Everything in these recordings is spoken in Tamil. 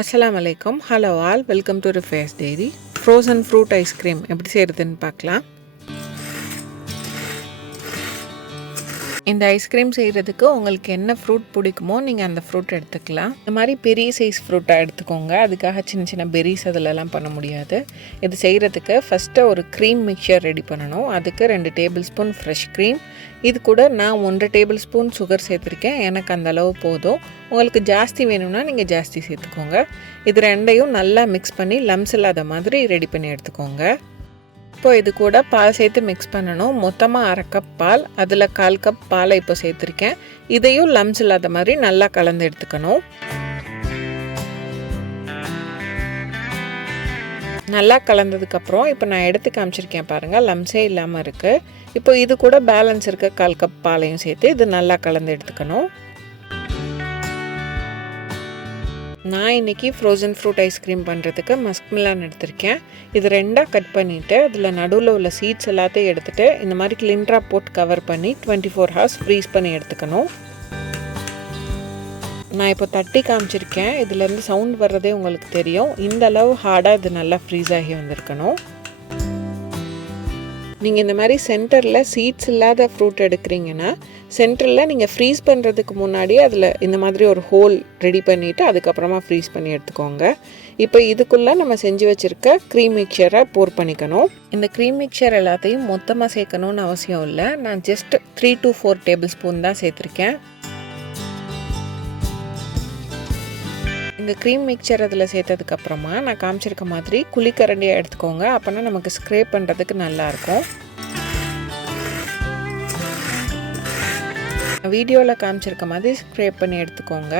அஸ்ஸலாமு அலைக்கும். ஹலோ ஆல், வெல்கம் டு ரிஃபேஸ் டைரி. ஃப்ரோசன் ஃப்ரூட் ஐஸ்கிரீம் எப்படி செய்கிறதுன்னு பார்க்கலாம். இந்த ஐஸ்கிரீம் செய்கிறதுக்கு உங்களுக்கு என்ன ஃப்ரூட் பிடிக்குமோ நீங்கள் அந்த ஃப்ரூட் எடுத்துக்கலாம். இந்த மாதிரி பெரிய சைஸ் ஃப்ரூட்டாக எடுத்துக்கோங்க. அதுக்காக சின்ன சின்ன பெரிஸ் அதிலெல்லாம் பண்ண முடியாது. இது செய்கிறதுக்கு ஃபஸ்ட்டு ஒரு க்ரீம் மிக்சர் ரெடி பண்ணணும். அதுக்கு 2 டேபிள் ஸ்பூன் ஃப்ரெஷ் க்ரீம், இது கூட நான் 1 டேபிள் ஸ்பூன் சுகர் சேர்த்துருக்கேன். எனக்கு அந்த அளவு போதும். உங்களுக்கு ஜாஸ்தி வேணும்னா நீங்கள் ஜாஸ்தி சேர்த்துக்கோங்க. இது ரெண்டையும் நல்லா மிக்ஸ் பண்ணி லம்ஸ் இல்லாத மாதிரி ரெடி பண்ணி எடுத்துக்கோங்க. இப்போ இது கூட பால் சேர்த்து மிக்ஸ் பண்ணணும். மொத்தமாக 1/2 கப் பால், அதில் 1/4 கப் பாலை இப்போ சேர்த்துருக்கேன். இதையும் லம்ஸ் இல்லாத மாதிரி நல்லா கலந்து எடுத்துக்கணும். நல்லா கலந்ததுக்கப்புறம் இப்போ நான் எடுத்து காமிச்சிருக்கேன் பாருங்கள், லம்ஸே இல்லாமல் இருக்குது. இப்போ இது கூட பேலன்ஸ் இருக்க 1/4 கப் பாலையும் சேர்த்து இது நல்லா கலந்து எடுத்துக்கணும். நான் இன்றைக்கி ஃப்ரோசன் ஃப்ரூட் ஐஸ்கிரீம் பண்ணுறதுக்கு மஸ்க் மிலான் எடுத்திருக்கேன். இது 2ஆக கட் பண்ணிவிட்டு அதில் நடுவில் உள்ள சீட்ஸ் எல்லாத்தையும் எடுத்துகிட்டு இந்த மாதிரி கிளின்ட்ரா போட்டு கவர் பண்ணி 24 ஹவர்ஸ் ஃப்ரீஸ் பண்ணி எடுத்துக்கணும். நான் இப்போ தட்டி காமிச்சிருக்கேன். இதுலேருந்து சவுண்ட் வர்றதே உங்களுக்கு தெரியும். இந்த அளவு ஹார்டாக இது நல்லா ஃப்ரீஸ் ஆகி வந்திருக்கணும். நீங்கள் இந்த மாதிரி சென்டரில் சீட்ஸ் இல்லாத ஃப்ரூட் எடுக்கிறீங்கன்னா சென்டரில் நீங்கள் ஃப்ரீஸ் பண்ணுறதுக்கு முன்னாடி அதில் இந்த மாதிரி ஒரு ஹோல் ரெடி பண்ணிவிட்டு அதுக்கப்புறமா ஃப்ரீஸ் பண்ணி எடுத்துக்கோங்க. இப்போ இதுக்குள்ளே நம்ம செஞ்சு வச்சுருக்க க்ரீம் மிக்சரை போர் பண்ணிக்கணும். இந்த க்ரீம் மிக்சர் எல்லாத்தையும் மொத்தமாக சேர்க்கணுன்னு அவசியம் இல்லை. நான் ஜஸ்ட் 3 to 4 டேபிள் ஸ்பூன் தான் சேர்த்துருக்கேன். இந்த க்ரீம் மிக்சர் அதில் சேர்த்ததுக்கப்புறமா நான் காமிச்சிருக்க மாதிரி குழிக்கரண்டியாக எடுத்துக்கோங்க. அப்போனா நமக்கு ஸ்க்ரேப் பண்ணுறதுக்கு நல்லாயிருக்கும். வீடியோவில் காமிச்சிருக்க மாதிரி ஸ்க்ரேப் பண்ணி எடுத்துக்கோங்க.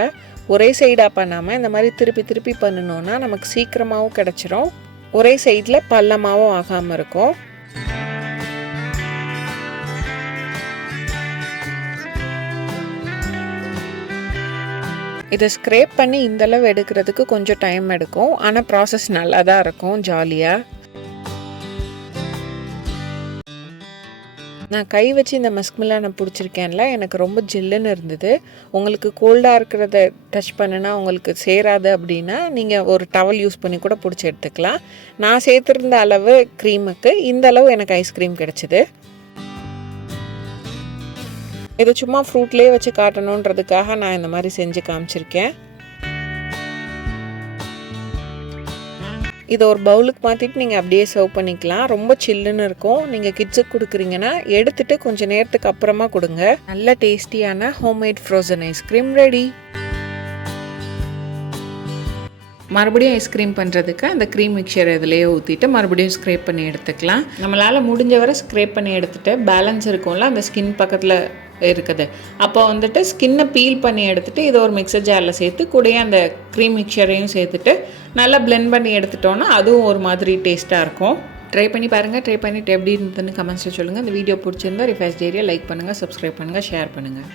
ஒரே சைடாக பண்ணாமல் இந்த மாதிரி திருப்பி திருப்பி பண்ணணுன்னா நமக்கு சீக்கிரமாகவும் கிடச்சிரும். ஒரே சைடில் பள்ளமாகவும் ஆகாமல் இருக்கும். இதை ஸ்க்ரேப் பண்ணி இந்தளவு எடுக்கிறதுக்கு கொஞ்சம் டைம் எடுக்கும். ஆனால் ப்ராசஸ் நல்லா தான் இருக்கும், ஜாலியாக. நான் கை வச்சு இந்த மஸ்க் மிலானை பிடிச்சிருக்கேன்ல, எனக்கு ரொம்ப ஜில்லுன்னு இருந்தது. உங்களுக்கு கோல்டாக இருக்கிறத டச் பண்ணுனா உங்களுக்கு சேராது அப்படின்னா நீங்கள் ஒரு டவல் யூஸ் பண்ணி கூட பிடிச்சி எடுத்துக்கலாம். நான் சேர்த்துருந்த அளவு க்ரீமுக்கு இந்த அளவு எனக்கு ஐஸ்கிரீம் கிடச்சிது. இதை சும்மா ஃப்ரூட்லேயே வச்சு காட்டணுன்றதுக்காக நான் இந்த மாதிரி செஞ்சு காமிச்சிருக்கேன். இதை ஒரு பவுலுக்கு மாற்றிட்டு நீங்கள் அப்படியே சர்வ் பண்ணிக்கலாம். ரொம்ப சில்லுன்னு இருக்கும். நீங்கள் கிட்ஸுக்கு கொடுக்குறீங்கன்னா எடுத்துகிட்டு கொஞ்சம் நேரத்துக்கு அப்புறமா கொடுங்க. நல்ல டேஸ்டியான ஹோம்மேட் ஃப்ரோசன் ஐஸ்கிரீம் ரெடி. மறுபடியும் ஐஸ்கிரீம் பண்ணுறதுக்கு அந்த க்ரீம் மிக்சர் இதிலேயே ஊற்றிட்டு மறுபடியும் ஸ்க்ரேப் பண்ணி எடுத்துக்கலாம். நம்மளால் முடிஞ்ச வரை ஸ்க்ரேப் பண்ணி எடுத்துகிட்டு பேலன்ஸ் இருக்கும்ல அந்த ஸ்கின் பக்கத்தில் இருக்குது, அப்போ வந்துட்டு ஸ்கின்னை பீல் பண்ணி எடுத்துகிட்டு இதை ஒரு மிக்சர் ஜாரில் சேர்த்து கூடயே அந்த க்ரீம் மிக்சரையும் சேர்த்துட்டு நல்லா பிளெண்ட் பண்ணி எடுத்துட்டோன்னா அதுவும் ஒரு மாதிரி டேஸ்ட்டாக இருக்கும். ட்ரை பண்ணி பாருங்கள். ட்ரை பண்ணிவிட்டு எப்படி இருந்ததுன்னு கமெண்ட்ஸில் சொல்லுங்கள். இந்த வீடியோ பிடிச்சிருந்தா ரிஃபேஸ் டைரியை லைக் பண்ணுங்கள், சப்ஸ்கிரைப் பண்ணுங்கள், ஷேர் பண்ணுங்கள்.